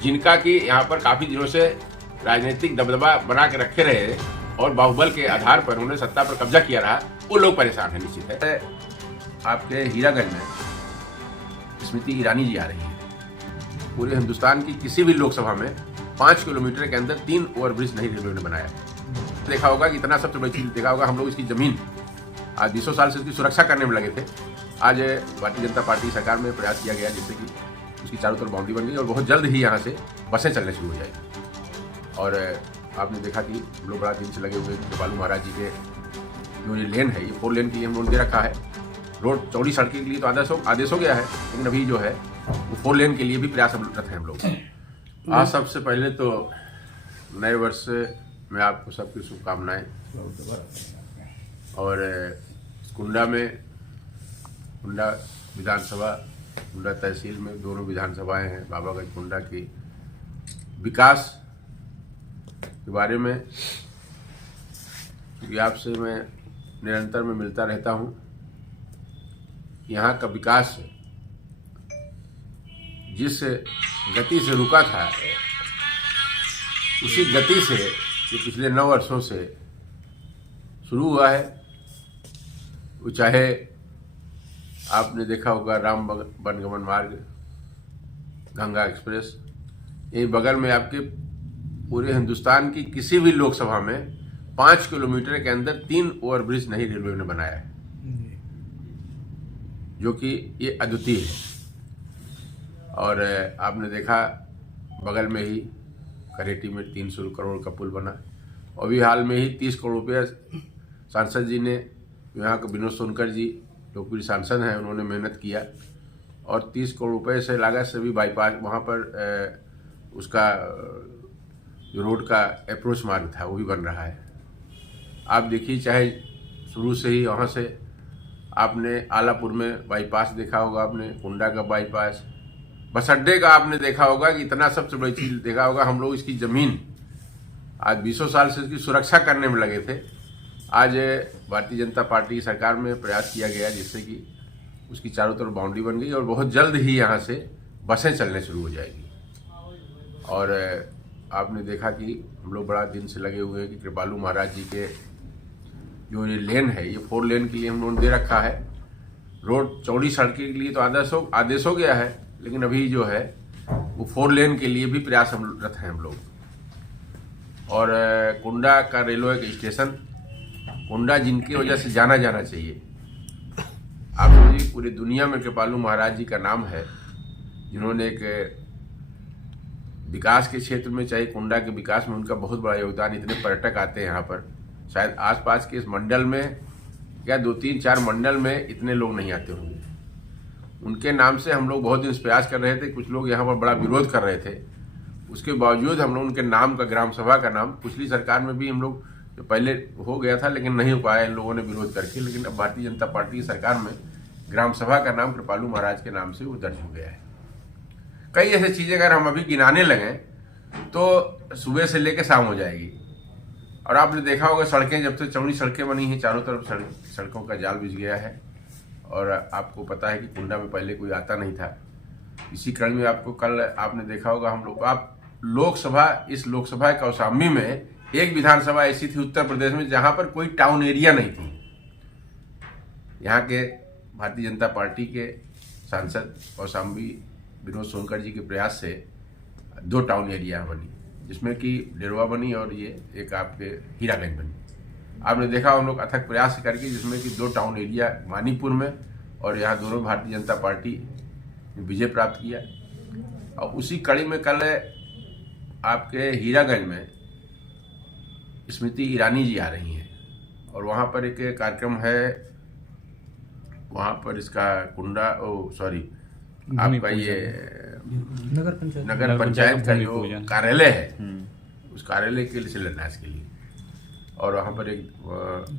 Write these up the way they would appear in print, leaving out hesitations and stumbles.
जिनका कि यहाँ पर काफी दिनों से राजनीतिक दबदबा बना के रखे रहे और बाहुबल के आधार पर उन्होंने सत्ता पर कब्जा किया रहा, वो लोग परेशान हैं निश्चित है। आपके हीरागंज में स्मृति ईरानी जी आ रही है। पूरे हिंदुस्तान की किसी भी लोकसभा में 5 किलोमीटर के अंदर 3 ओवरब्रिज नहीं रेलवे ने बनाया। देखा होगा कि इतना सबसे बड़ी चीज देखा होगा, हम लोग इसकी जमीन आज 200 साल से इसकी सुरक्षा करने में लगे थे। आज भारतीय जनता पार्टी सरकार में प्रयास किया गया जिससे कि उसकी चारों तरफ बाउंड्री बन गई और बहुत जल्द ही यहाँ से बसें चलने शुरू हो जाएगी। और आपने देखा कि हम लोग बड़ा दिन से लगे हुए कृपालू महाराज जी के जो ये लेन है, ये 4 लेन के लिए हम लोग दे रखा है। रोड चौड़ी सड़क के लिए तो आदेश हो गया है, लेकिन अभी जो है वो 4 लेन के लिए भी प्रयासरत हैं हम लोग। आज सबसे पहले तो नए वर्ष में आपको सबकी शुभकामनाएं। और कुंडा विधानसभा, कुंडा तहसील में दोनों विधानसभाएं हैं। बाबागंज कुंडा की विकास के बारे में क्योंकि आपसे मैं निरंतर में मिलता रहता हूं, यहाँ का विकास जिस गति से रुका था उसी गति से जो पिछले 9 वर्षों से शुरू हुआ है, वो चाहे आपने देखा होगा राम वनगमन मार्ग, गंगा एक्सप्रेस, यही बगल में आपके पूरे हिंदुस्तान की किसी भी लोकसभा में 5 किलोमीटर के अंदर 3 ओवरब्रिज नहीं रेलवे ने बनाया है, जो कि ये अद्वितीय है। और आपने देखा बगल में ही करेटी में 300 करोड़ का पुल बना। अभी हाल में ही 30 करोड़ रुपया सांसद जी ने, यहाँ के विनोद सोनकर जी लोकप्रिय सांसद हैं, उन्होंने मेहनत किया और 30 करोड़ रुपए से लागत से भी बाईपास वहाँ पर उसका जो रोड का अप्रोच मार्ग था वो भी बन रहा है। आप देखिए, चाहे शुरू से ही वहाँ से आपने आलापुर में बाईपास देखा होगा, आपने कुंडा का बाईपास, बस अड्डे का आपने देखा होगा कि इतना सबसे बड़ी चीज देखा होगा, हम लोग इसकी जमीन आज 200 साल से इसकी सुरक्षा करने में लगे थे। आज भारतीय जनता पार्टी सरकार में प्रयास किया गया जिससे कि उसकी चारों तरफ बाउंड्री बन गई और बहुत जल्द ही यहाँ से बसें चलने शुरू हो जाएगी। और आपने देखा कि हम लोग बड़ा दिन से लगे हुए हैं कि कृपालू महाराज जी के जो ये लेन है, ये 4 लेन के लिए हम लोग दे रखा है। रोड चौड़ी सड़क के लिए तो आदेश हो गया है, लेकिन अभी जो है वो 4 लेन के लिए भी प्रयासरत हैं हम लोग। और कुंडा का रेलवे का स्टेशन, कुंडा जिनकी वजह से जाना जाना चाहिए। आप समझिए पूरी दुनिया में कृपालू महाराज जी का नाम है, जिन्होंने एक विकास के क्षेत्र में, चाहे कुंडा के विकास में उनका बहुत बड़ा योगदान। इतने पर्यटक आते हैं यहाँ पर, शायद आसपास के इस मंडल में या 2-3-4 मंडल में इतने लोग नहीं आते होंगे। उनके नाम से हम लोग बहुत दिन से प्रयास कर रहे थे, कुछ लोग यहाँ पर बड़ा विरोध कर रहे थे, उसके बावजूद हम लोग उनके नाम का, ग्राम सभा का नाम, पिछली सरकार में भी हम लोग जो पहले हो गया था लेकिन नहीं हो पाया इन लोगों ने विरोध करके, लेकिन अब भारतीय जनता पार्टी की सरकार में ग्राम सभा का नाम कृपालू महाराज के नाम से वो दर्ज हो गया है। कई ऐसी चीजें अगर हम अभी गिनाने लगे तो सुबह से लेकर शाम हो जाएगी। और आपने देखा होगा सड़कें, जब से चौड़ी सड़कें बनी हैं, चारों तरफ सड़कों का जाल बिछ गया है। और आपको पता है कि कुंडा में पहले कोई आता नहीं था। इसी क्रम में आपको कल आपने देखा होगा, हम लोग आप इस लोकसभा कौशाम्बी में एक विधानसभा ऐसी थी उत्तर प्रदेश में जहां पर कोई टाउन एरिया नहीं थी। यहाँ के भारतीय जनता पार्टी के सांसद कौशाम्बी विनोद सोनकर जी के प्रयास से 2 टाउन एरिया बनी, जिसमें कि डेरवा बनी और ये एक आपके हीरागंज बनी। आपने देखा हम लोग अथक प्रयास करके, जिसमें कि 2 टाउन एरिया मानीपुर में, और यहाँ दोनों भारतीय जनता पार्टी ने विजय प्राप्त किया। और उसी कड़ी में कल आपके हीरागंज में स्मृति ईरानी जी आ रही हैं और वहाँ पर एक कार्यक्रम है। वहाँ पर इसका आपका ये नगर पंचायत का जो कार्यालय है, उस कार्यालय के लिए शिलान्यास के लिए। और वहाँ पर एक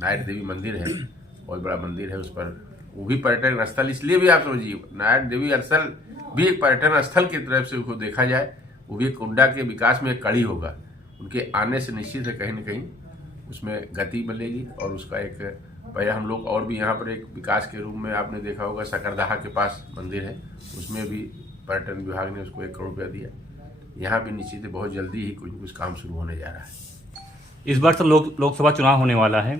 नायर देवी मंदिर है, बहुत बड़ा मंदिर है, उस पर वो भी पर्यटन स्थल, इसलिए भी आप समझिए नायर देवी स्थल भी एक पर्यटन स्थल की तरफ से उसको देखा जाए, वो भी कुंडा के विकास में एक कड़ी होगा। उनके आने से निश्चित है कहीं न कहीं उसमें गति मिलेगी। और उसका एक पहले हम लोग और भी यहाँ पर एक विकास के रूप में आपने देखा होगा सकरदहा के पास मंदिर है, उसमें भी पर्यटन विभाग ने उसको 1 करोड़ रुपया दिया। यहाँ भी निश्चित बहुत जल्दी ही कुछ न कुछ काम शुरू होने जा रहा है। इस बार तो लोकसभा चुनाव होने वाला है।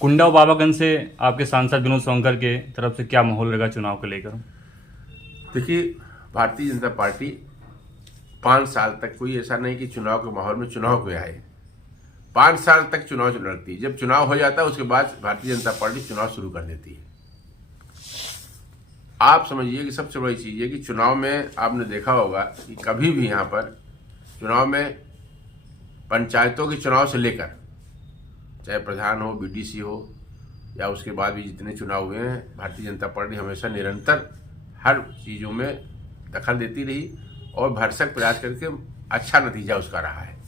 कुंडा और बाबागंज से आपके सांसद विनोद सोनकर के तरफ से क्या माहौल रहेगा चुनाव को लेकर? देखिए, भारतीय जनता पार्टी 5 साल तक कोई ऐसा नहीं कि चुनाव के माहौल में चुनाव को आए। 5 साल तक चुनाव लड़ती है। जब चुनाव हो जाता है उसके बाद भारतीय जनता पार्टी चुनाव शुरू कर देती है। आप समझिए कि सबसे बड़ी चीज़ है कि चुनाव में आपने देखा होगा कि कभी भी यहाँ पर चुनाव में पंचायतों के चुनाव से लेकर चाहे प्रधान हो, बीडीसी हो या उसके बाद भी जितने चुनाव हुए हैं, भारतीय जनता पार्टी हमेशा निरंतर हर चीज़ों में दखल देती रही और भरसक प्रयास करके अच्छा नतीजा उसका रहा है।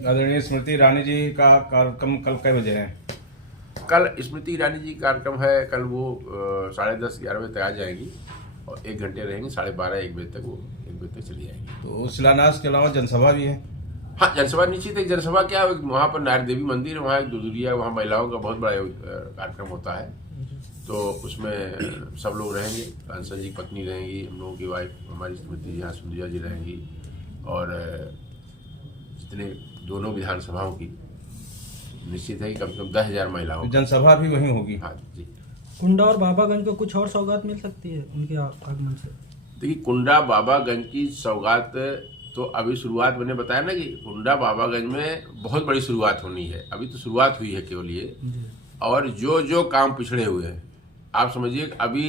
आदरणीय स्मृति ईरानी जी का कार्यक्रम कल कै बजे है? कल स्मृति ईरानी जी कार्यक्रम है। कल वो 10:30-11 बजे तक आ जाएंगी और 1 घंटे रहेंगी। 12:30-1 बजे तक वो 1 बजे तक चली जाएंगी। तो शिलान्यास के अलावा जनसभा भी है? हाँ, जनसभा निश्चित है। जनसभा क्या है, वहाँ पर नारी देवी मंदिर है, वहाँ एक दुदुरिया, वहाँ महिलाओं का बहुत बड़ा कार्यक्रम होता है। तो उसमें सब लोग रहेंगे। सांसद जी पत्नी रहेंगी, हम लोगों की वाइफ हमारी स्मृति जी, यहाँ सुंदरिया जी रहेंगी और जितने दोनों विधानसभाओं की निश्चित है कि कम से कम 10,000 महिलाओं। जनसभा भी वहीं होगी? हाँ जी। कुंडा और बाबागंज को कुछ और सौगात मिल सकती है उनके आगमन से? देखिए, कुंडा बाबागंज की सौगात तो अभी शुरुआत, मैंने बताया ना कि कुंडा बाबागंज में बहुत बड़ी शुरुआत होनी है। अभी तो शुरुआत हुई है केवल ये, और जो जो काम पिछड़े हुए हैं आप समझिए। अभी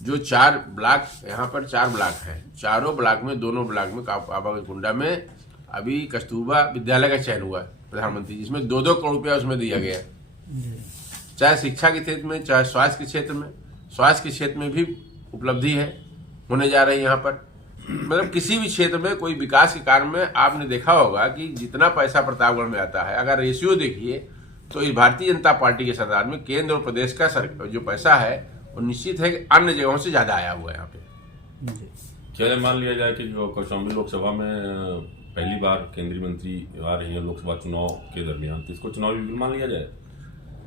जो 4 ब्लॉक, यहाँ पर 4 ब्लॉक हैं, चारों ब्लॉक में, दोनों ब्लॉक में बाबागंज कुंडा में अभी कस्तूरबा विद्यालय का चयन हुआ है प्रधानमंत्री, जिसमें 2-2 करोड़ रुपया उसमें दिया गया है। चाहे शिक्षा के क्षेत्र में, चाहे स्वास्थ्य के क्षेत्र में, स्वास्थ्य के क्षेत्र में भी उपलब्धि है, होने जा रही है यहाँ पर। मतलब किसी भी क्षेत्र में कोई विकास के कार्य में आपने देखा होगा कि जितना पैसा प्रतापगढ़ में आता है, अगर रेशियो देखिए तो इस भारतीय जनता पार्टी के सरकार में केंद्र और प्रदेश का जो पैसा है वो निश्चित है कि अन्य जगहों से ज्यादा आया हुआ है यहाँ पे। चलिए मान लिया जाए कि जो कौशाम्बी लोकसभा में पहली बार केंद्रीय मंत्री आ रही है लोकसभा चुनाव के दरमियान, तो इसको चुनावी बिल मान लिया जाए?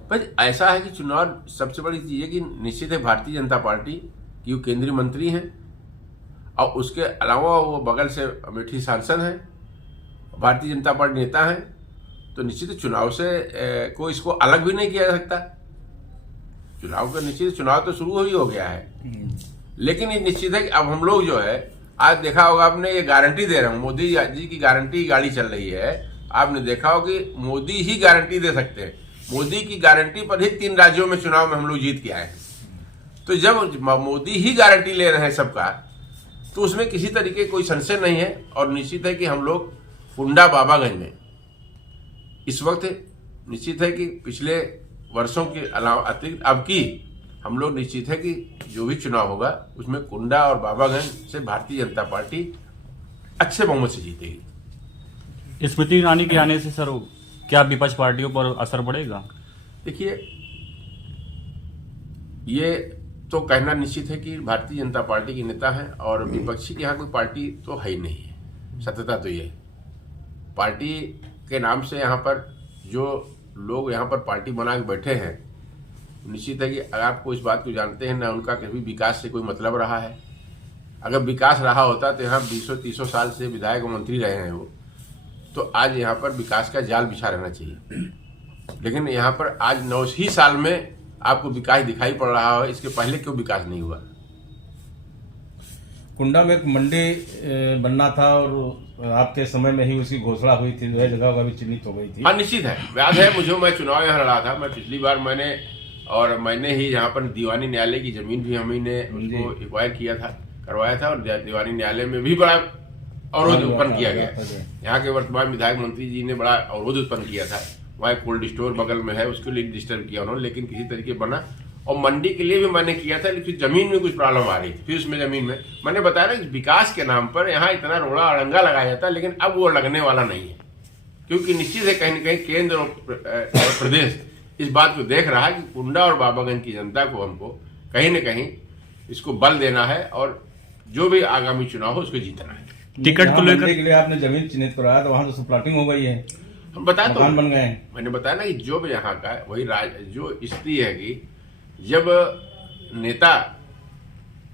बस ऐसा है कि चुनाव सबसे बड़ी चीज है कि निश्चित है भारतीय जनता पार्टी की वो केंद्रीय मंत्री हैं और उसके अलावा वो बगल से अमेठी सांसद हैं, भारतीय जनता पार्टी नेता हैं। तो निश्चित चुनाव से कोई इसको अलग भी नहीं किया जा सकता। चुनाव का निश्चित चुनाव तो शुरू ही हो गया है, लेकिन ये निश्चित है कि अब हम लोग जो है, आज देखा होगा आपने, ये गारंटी दे रहे हैं, मोदी जी की गारंटी गाड़ी चल रही है। आपने देखा हो कि मोदी ही गारंटी दे सकते हैं। मोदी की गारंटी पर ही 3 राज्यों में चुनाव में हम लोग जीत के आए हैं। तो जब मोदी ही गारंटी ले रहे हैं सबका, तो उसमें किसी तरीके कोई संशय नहीं है। और निश्चित है कि हम लोग कुंडा बाबागंज में इस वक्त निश्चित है कि पिछले वर्षों के अलावा अतिरिक्त अब की हम लोग निश्चित है कि जो भी चुनाव होगा उसमें कुंडा और बाबागंज से भारतीय जनता पार्टी अच्छे बहुमत से जीतेगी। स्मृति ईरानी के आने से सर क्या विपक्ष पार्टियों पर असर पड़ेगा? देखिए, ये तो कहना निश्चित है कि भारतीय जनता पार्टी के नेता हैं और विपक्षी के यहाँ कोई पार्टी तो है ही नहीं है। सत्यता तो ये पार्टी के नाम से यहाँ पर जो लोग यहाँ पर पार्टी बना के बैठे हैं, निश्चित है कि अगर आपको इस बात को जानते हैं ना, उनका कभी विकास से कोई मतलब रहा है। अगर विकास रहा होता तो यहाँ 20-30 साल से विधायक और मंत्री रहे हैं वो, तो आज यहाँ पर विकास का जाल बिछा रहना चाहिए। लेकिन यहाँ पर आज 9 ही साल में आपको विकास दिखाई पड़ रहा है, इसके पहले क्यों विकास नहीं हुआ? कुंडा में एक मंडी बनना था और आपके समय में ही उसकी घोषणा हुई थी, वह जगह का भी चिन्हित हो गई थी। हाँ, निश्चित है, याद है मुझे। मैं चुनाव यहाँ लड़ा था, मैं पिछली बार मैंने ही यहाँ पर दीवानी न्यायालय की जमीन भी हम ही ने उसको एक्वायर किया था, करवाया था, और दीवानी न्यायालय में भी बड़ा अवरोध उत्पन्न किया गया। यहाँ के वर्तमान विधायक मंत्री जी ने बड़ा अवरोध उत्पन्न किया था। वहाँ एक कोल्ड स्टोर बगल में है, उसके लिए डिस्टर्ब किया उन्होंने, लेकिन किसी तरीके बना। और मंडी के लिए भी मैंने किया था, लेकिन जमीन में कुछ प्रॉब्लम आ रही थी। फिर उसमें जमीन में मैंने बताया ना, विकास के नाम पर यहाँ इतना रोड़ा अड़ंगा लगाया जाता है, लेकिन अब वो लगने वाला नहीं है। क्योंकि निश्चित है कहीं न कहीं केंद्र और प्रदेश इस बात को देख रहा है कि कुंडा और बाबागंज की जनता को हमको कहीं न कहीं इसको बल देना है और जो भी आगामी चुनाव हो उसको जीतना है। टिकट को लेकर के लिए आपने जमीन चिन्हित कराया, तो वहां तो प्लाटिंग हो गई है, हम बताया तो बन गए हैं। मैंने बताया ना कि जो भी यहाँ का है वही जो स्थिति है कि जब नेता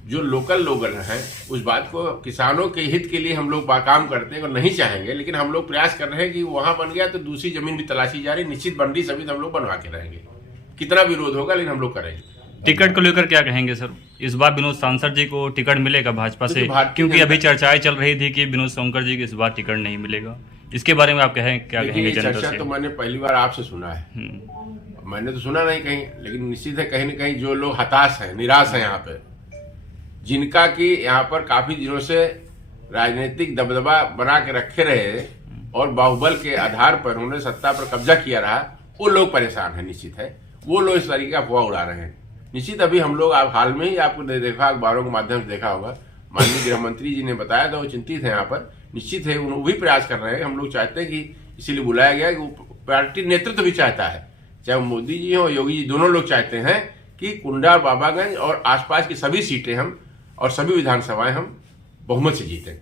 जो लोकल लोग हैं उस बात को, किसानों के हित के लिए हम लोग काम करते हैं और नहीं चाहेंगे, लेकिन हम लोग प्रयास कर रहे हैं कि वहां बन गया तो दूसरी जमीन भी तलाशी जा रही, निश्चित मंडी सभी हम लोग बनवा के रहेंगे, कितना विरोध होगा लेकिन हम लोग करेंगे। टिकट को लेकर क्या कहेंगे सर? इस बार विनोद सांसद जी को टिकट मिलेगा भाजपा से? भारतीय क्योंकि जनता- अभी चर्चाएं चल रही थी कि विनोद शंकर जी को इस बार टिकट नहीं मिलेगा, इसके बारे में आप क्या देखिए, कहेंगे ये जनता चर्चा से? तो मैंने पहली बार आपसे सुना है, मैंने तो सुना नहीं कहीं, लेकिन निश्चित है कहीं न कहीं जो लोग हताश हैं, निराश हैं यहाँ पे, जिनका कि यहाँ पर काफी दिनों से राजनीतिक दबदबा बना के रखे रहे और बाहुबल के आधार पर उन्होंने सत्ता पर कब्जा किया रहा, वो लोग परेशान हैं। निश्चित है वो लोग इस तरीके का अफवाह उड़ा रहे हैं। निश्चित अभी हम लोग आप हाल में ही आपको देखा, अखबारों के माध्यम से देखा होगा, माननीय गृह मंत्री जी ने बताया था वो चिंतित है यहाँ पर। निश्चित है वो भी प्रयास कर रहे हैं, हम लोग चाहते हैं कि इसीलिए बुलाया गया कि पार्टी नेतृत्व भी चाहता है, चाहे वो मोदी जी हो योगी जी, दोनों लोग चाहते हैं कि कुंडा और बाबागंज और आसपास की सभी सीटें हम और सभी विधानसभाएं हम बहुमत से जीतें।